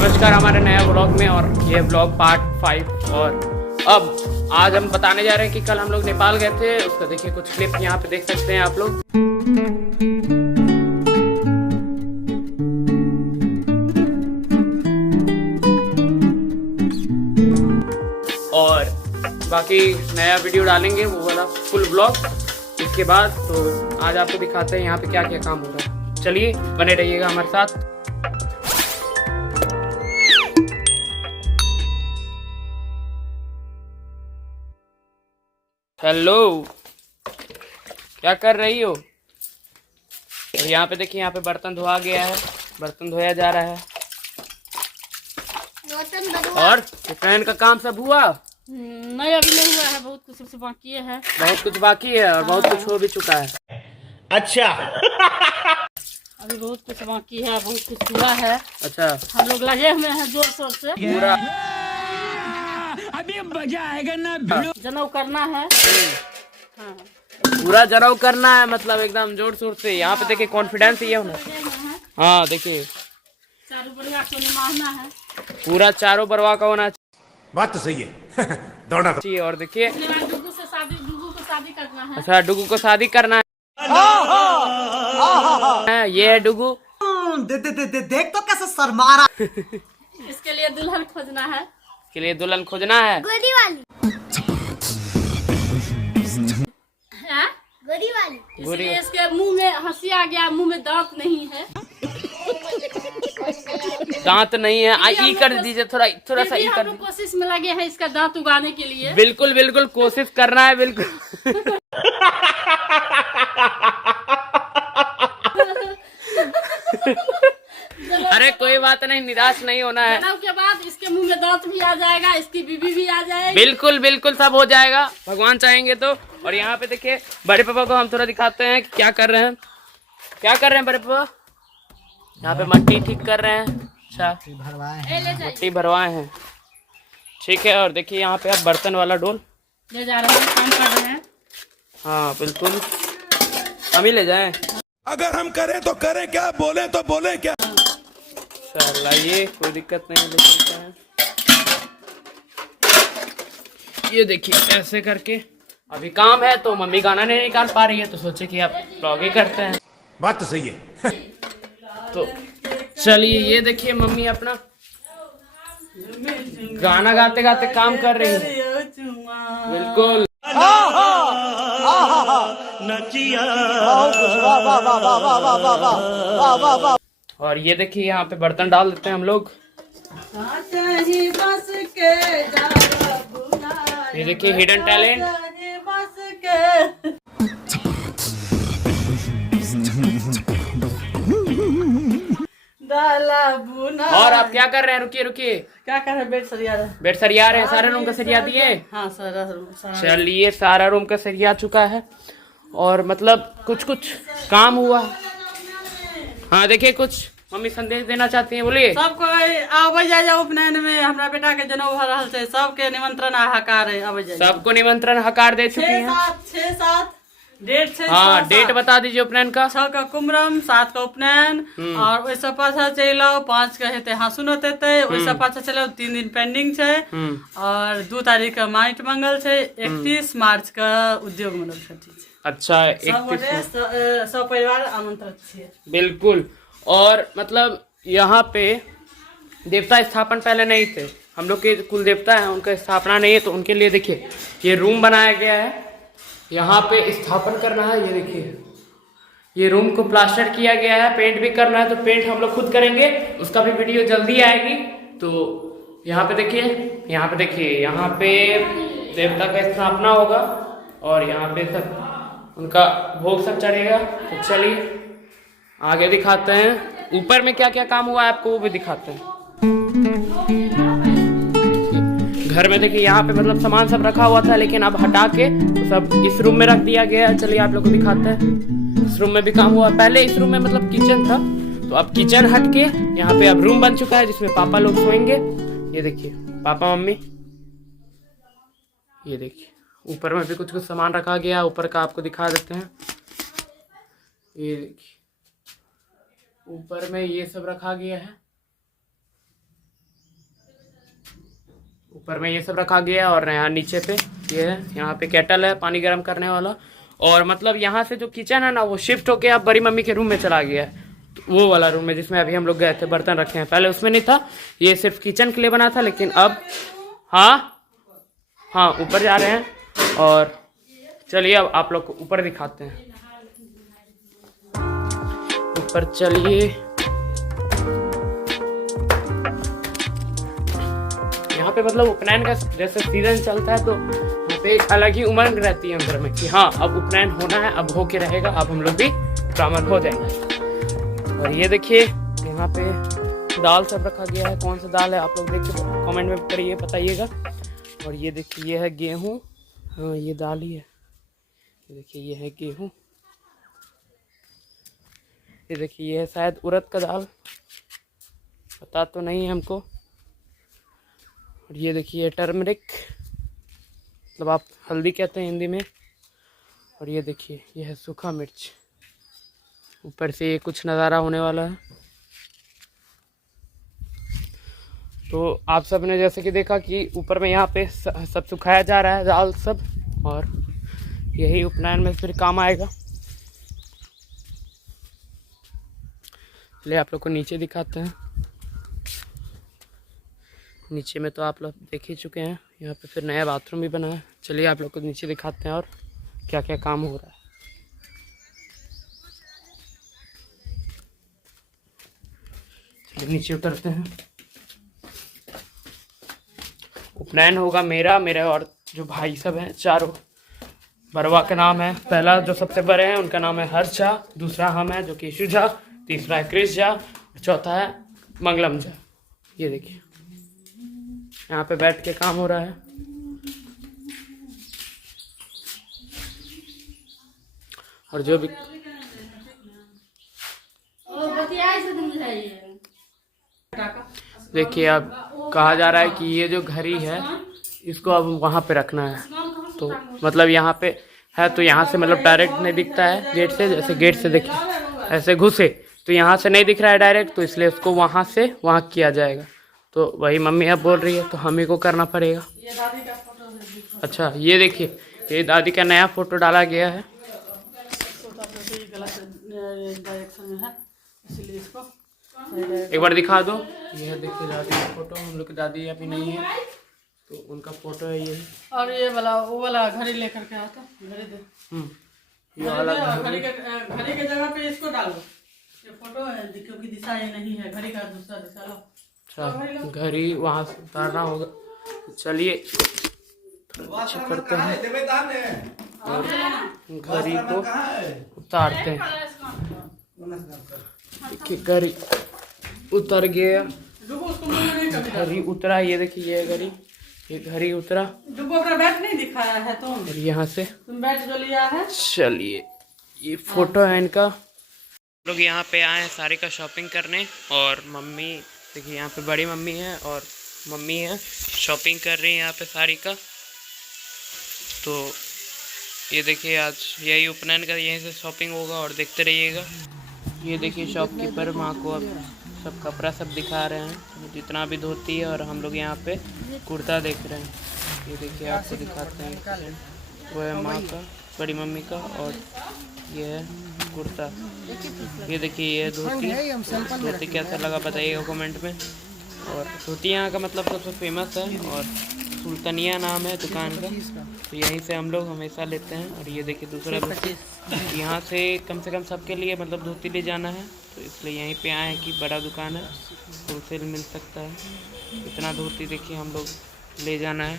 नमस्कार हमारे नया व्लॉग में। और ये व्लॉग पार्ट 5। और अब आज हम बताने जा रहे हैं कि कल हम लोग नेपाल गए थे। उसका देखिए कुछ क्लिप यहाँ पे देख सकते हैं आप लोग। और बाकी नया वीडियो डालेंगे वो वाला फुल व्लॉग इसके बाद। तो आज आपको दिखाते हैं यहाँ पे क्या क्या काम हो रहा है। चलिए बने रहिएगा हमारे साथ। हेलो, क्या कर रही हो? और यहाँ पे देखिए, यहाँ पे बर्तन धोआ गया है, बर्तन धोया जा रहा है। और फैन का काम सब हुआ? नहीं, अभी नहीं हुआ है, बहुत कुछ बाकी है। बहुत कुछ बाकी है और बहुत कुछ हो भी चुका है। अच्छा अभी बहुत कुछ बाकी है, बहुत कुछ हुआ है। अच्छा, हम लोग लगे हुए हैं जोर शोर से। पूरा अभी मजा आएगा ना। जनेऊ करना है। हाँ। पूरा जराव करना है, मतलब एकदम जोर शोर से। यहाँ पे देखिए कॉन्फिडेंस ये होना। हाँ देखिए, चारों बढ़िया को निमाहना है। पूरा चारों बरवा का होना बात तो सही है। दौड़ना चाहिए। और देखिए, डुगू को शादी करना है। अच्छा डुगू को शादी करना है। ये है डुगू। देख तो कैसे शर्मा रहा। इसके लिए दुल्हन खोजना है। के लिए दुल्हन खोजना है। गोरी वाली। हाँ? गोरी वाली। इसलिए इसके मुंह में हंसी आ गया, मुंह में दांत नहीं है। दांत नहीं है। ई कर दीजिए, थोड़ा थोड़ा सा ई कर हम कोशिश में लगे हैं इसका दांत उगाने के लिए। बिल्कुल बिल्कुल कोशिश करना है, बिल्कुल। अरे कोई बात नहीं, निराश नहीं होना है। जनेऊ के बाद इसके मुंह में दांत भी आ जाएगा, इसकी बीबी भी आ जाएगी। बिल्कुल बिल्कुल सब हो जाएगा, भगवान चाहेंगे तो। और यहाँ पे देखिए बड़े पापा को हम थोड़ा दिखाते हैं कि क्या कर रहे हैं। क्या कर रहे हैं बड़े पापा? यहाँ पे मट्टी ठीक कर रहे हैं। अच्छा, मट्टी भरवाए हैं, ठीक है। और देखिए यहाँ पे आप बर्तन वाला डोल ले जा रहे हैं, काम कर रहे हैं। हाँ बिल्कुल, हम ही ले जाएं। अगर हम करें तो करें क्या, बोले तो बोले क्या। लाइए, कोई दिक्कत नहीं, ले चलते हैं। ये देखिए ऐसे करके। अभी काम है तो मम्मी गाना नहीं निकाल पा रही है, तो सोचे कि आप ब्लॉग ही करते हैं। बात तो सही है। तो चलिए, ये देखिए मम्मी अपना गाना गाते गाते काम कर रही है। बिल्कुल। और ये देखिए यहाँ पे बर्तन डाल देते हैं हम लोग। ये देखिए हिडन टैलेंट। और आप क्या कर रहे हैं? रुकिए रुकिए, क्या कर रहे हैं? बेड सरिया रहे। बेड सरिया रहे हैं। सारे रूम का सरिया दिए? हाँ, सारा। चलिए, सारा रूम का सरिया चुका है। और मतलब कुछ कुछ काम हुआ। हाँ देखिए, कुछ मम्मी संदेश देना चाहती हैं, बोलिए। सबको आवे जाए उपनयन में हमरा बेटा के जनेऊ हो रहल छै, सबके निमंत्रण हकार है। आवे जाए सबको निमंत्रण हकार दे चुकी हैं। 6-7 डेट छै। हाँ, डेट बता दीजिए उपनयन का। 6 का कुमरम, 7 का उपनयन। और वैसे पाछा चलो 5 का हेते हाँसुन होते। वैसे पाछा चलो 3 दिन पेंडिंग छै। और 2 तारीख का माइट मंगल छै। 31 मार्च का उद्योग मनोरम छठी छै। अच्छा, सब परिवार आमंत्रित छियै। बिल्कुल। और मतलब यहाँ पे देवता स्थापन पहले नहीं थे। हम लोग के कुल देवता है, उनका स्थापना नहीं है, तो उनके लिए देखिए ये रूम बनाया गया है। यहाँ पे स्थापन करना है। ये देखिए, ये रूम को प्लास्टर किया गया है, पेंट भी करना है। तो पेंट हम लोग खुद करेंगे, उसका भी वीडियो जल्दी आएगी। तो यहाँ पे देखिए, यहाँ पे देखिए, यहाँ पे देवता का स्थापना होगा और यहाँ पे सब उनका भोग सब चढ़ेगा। तो चलिए आगे दिखाते हैं। ऊपर में क्या क्या काम हुआ है आपको वो भी दिखाते हैं। घर में देखिए यहाँ पे मतलब सामान सब रखा हुआ था, लेकिन अब हटा के तो सब इस रूम में रख दिया गया है। चलिए आप लोग को दिखाते हैं। इस रूम में भी काम हुआ। पहले इस रूम में मतलब किचन था, तो अब किचन हट के यहाँ पे अब रूम बन चुका है, जिसमें पापा लोग सोएंगे। ये देखिए पापा मम्मी। ये देखिए ऊपर में भी कुछ कुछ सामान रखा गया, ऊपर का आपको दिखा देते हैं। ये देखिए ऊपर में ये सब रखा गया है। ऊपर में ये सब रखा गया है और यहाँ नीचे पे ये है, यहाँ पे केटल है पानी गर्म करने वाला। और मतलब यहाँ से जो किचन है ना वो शिफ्ट होके अब बड़ी मम्मी के रूम में चला गया है, वो वाला रूम है जिसमें अभी हम लोग गए थे बर्तन रखे हैं। पहले उसमें नहीं था, ये सिर्फ किचन के लिए बना था, लेकिन अब हाँ ऊपर जा रहे हैं। और चलिए अब आप लोग को ऊपर दिखाते हैं, ऊपर चलिए। यहाँ पे मतलब उपनयन का जैसे सीजन चलता है तो यहाँ पे एक अलग ही उमंग रहती है अंदर में कि हाँ अब उपनयन होना है, अब होके रहेगा, अब हम लोग भी ब्राह्मण हो जाएंगे। और ये देखिए यहाँ पे दाल सब रखा गया है, कौन सा दाल है आप लोग देख के कमेंट में करिए, बताइएगा। और ये देखिए ये है गेहूँ, हाँ ये दाल ही है। ये देखिए ये है गेहूँ, ये देखिए ये है शायद उड़द का दाल, पता तो नहीं है हमको। और ये देखिए टर्मरिक, मतलब आप हल्दी कहते हैं हिंदी में। और ये देखिए ये है सूखा मिर्च। ऊपर से ये कुछ नज़ारा होने वाला है। तो आप सब ने जैसे कि देखा कि ऊपर में यहाँ पे सब सुखाया जा रहा है दाल सब, और यही उपनयन में फिर काम आएगा। चलिए आप लोग को नीचे दिखाते हैं। नीचे में तो आप लोग देख ही चुके हैं, यहाँ पे फिर नया बाथरूम भी बना है। चलिए आप लोग को नीचे दिखाते हैं और क्या क्या काम हो रहा है। चलिए नीचे उतरते हैं। उपनयन होगा मेरे और जो भाई सब हैं चारों। बड़वा का नाम है, पहला जो सबसे बड़े हैं उनका नाम है हर्ष झा, दूसरा हम है जो कि यशु झा, तीसरा है क्रिश झा, और चौथा है मंगलम झा। ये देखिए यहाँ पे बैठ के काम हो रहा है। और जो भी देखिए अब कहा जा रहा है कि ये जो घड़ी है इसको अब वहाँ पे रखना है। तो मतलब यहाँ पे है तो यहाँ से मतलब डायरेक्ट नहीं दिखता है गेट से, जैसे गेट से देखिए ऐसे घुसे तो यहाँ से नहीं दिख रहा है डायरेक्ट, तो इसलिए उसको वहाँ से वहाँ किया जाएगा। तो वही मम्मी अब बोल रही है तो हम ही को करना पड़ेगा। अच्छा ये देखिए ये दादी का नया फोटो डाला गया है। एक बार दिखा दो, ये देखिए दादी का फोटो। हम लोग की दादी अभी नहीं है तो उनका फोटो है ये। और ये वाला वो वाला घड़ी लेकर के आता, घड़ी दे। ये वाला घड़ी के जगह पे इसको डालो, ये फोटो है क्योंकि दिशा ये नहीं है, घड़ी का दूसरा दिशा लो। अच्छा घड़ी वहाँ से उतारना होगा। चलिए अच्छा करते हैं और घड़ी को उतारते हैं। देखिए घड़ी उतर गया, घड़ी उतरा। ये देखिए ये घड़ी, ये घड़ी उतरा। अपना बैट नहीं दिखाया है तुम, और यहाँ से तुम बैट जो लिया है। चलिए ये फोटो है इनका। लोग यहाँ पे आए हैं साड़ी का शॉपिंग करने, और मम्मी देखिए यहाँ पे बड़ी मम्मी है और मम्मी है, शॉपिंग कर रही है यहाँ पे साड़ी का। तो ये देखिए आज यही उपनयन का यहीं से शॉपिंग होगा और देखते रहिएगा। ये देखिए शॉपकीपर माँ को अब सब कपड़ा सब दिखा रहे हैं, जितना भी धोती है। और हम लोग यहाँ पे कुर्ता देख रहे हैं। ये देखिए आपको दिखाते हैं, वो है माँ का, बड़ी मम्मी का, और ये है कुर्ता। ये देखिए ये धोती। धोती कैसा लगा बताइएगा कमेंट में। और धोती यहाँ का मतलब सबसे फेमस है, और सुल्तानिया नाम है दुकान का, तो यहीं से हम लोग हमेशा लेते हैं। और ये देखिए दूसरा धोती, यहाँ से कम सबके लिए मतलब धोती ले जाना है, तो इसलिए यहीं पे आए हैं कि बड़ा दुकान है, होलसेल मिल सकता है। इतना धोती देखिए हम लोग ले जाना है।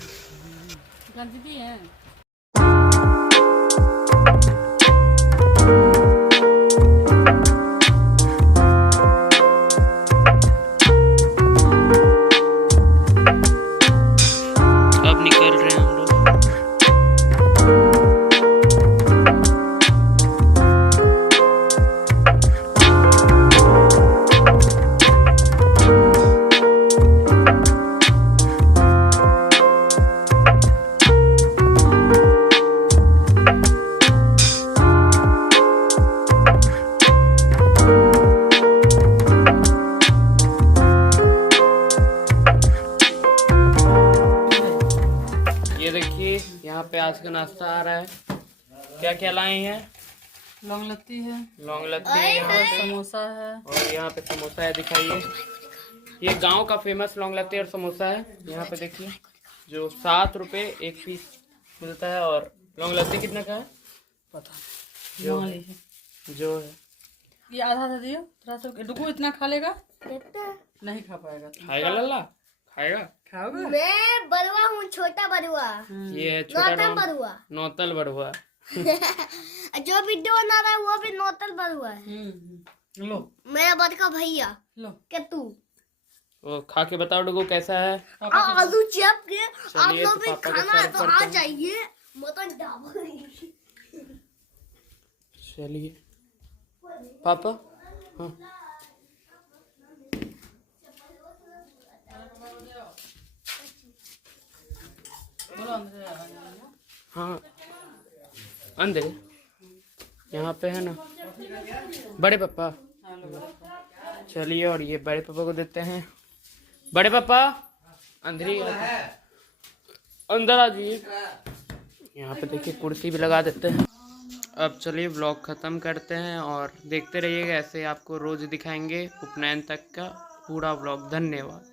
यहाँ पे आज का नाश्ता आ रहा है। क्या क्या लाए हैं? लौंग लत्ती है, लौंग लत्ती है यहाँ पे, समोसा है, और यहाँ पे समोसा है। दिखाइए, ये गांव का फेमस लौंग लत्ती और समोसा है। यहाँ पे देखिए, जो 7 रुपये एक पीस मिलता है। और लौंग लत्ती कितने का है? पता जो नहीं है। जो है ये आधा दे दियो थोड़ा सा। डुगू इतना खा लेगा? नहीं खा पाएगा। खाएगा लल्ला? खाएगा? खाओगे? मैं बरुआ हूँ, छोटा बरुआ, ये है छोटा नौतल डॉन, बरुआ। नौतल बड़ुआ। जो वीडियो बना रहा है वो भी नौतल बरुआ है। लो मेरा बड़का भैया लो। क्या तू वो खा के बताओ डुगू कैसा है। आलू चप के आप चलिए, लोग तो भी पापा को खाना है सर्व तो करते आ हैं। जाइए। मटन ढाबा। चलिए पापा। हाँ बोलो अंदर। हाँ अंदर यहाँ पे है ना बड़े पापा। चलिए, और ये बड़े पापा को देते हैं। बड़े पापा अंदर ही अंदर आ जाइए। यहाँ पे देखिए कुर्सी भी लगा देते हैं। अब चलिए व्लॉग ख़त्म करते हैं और देखते रहिएगा, ऐसे आपको रोज़ दिखाएंगे उपनयन तक का पूरा व्लॉग। धन्यवाद।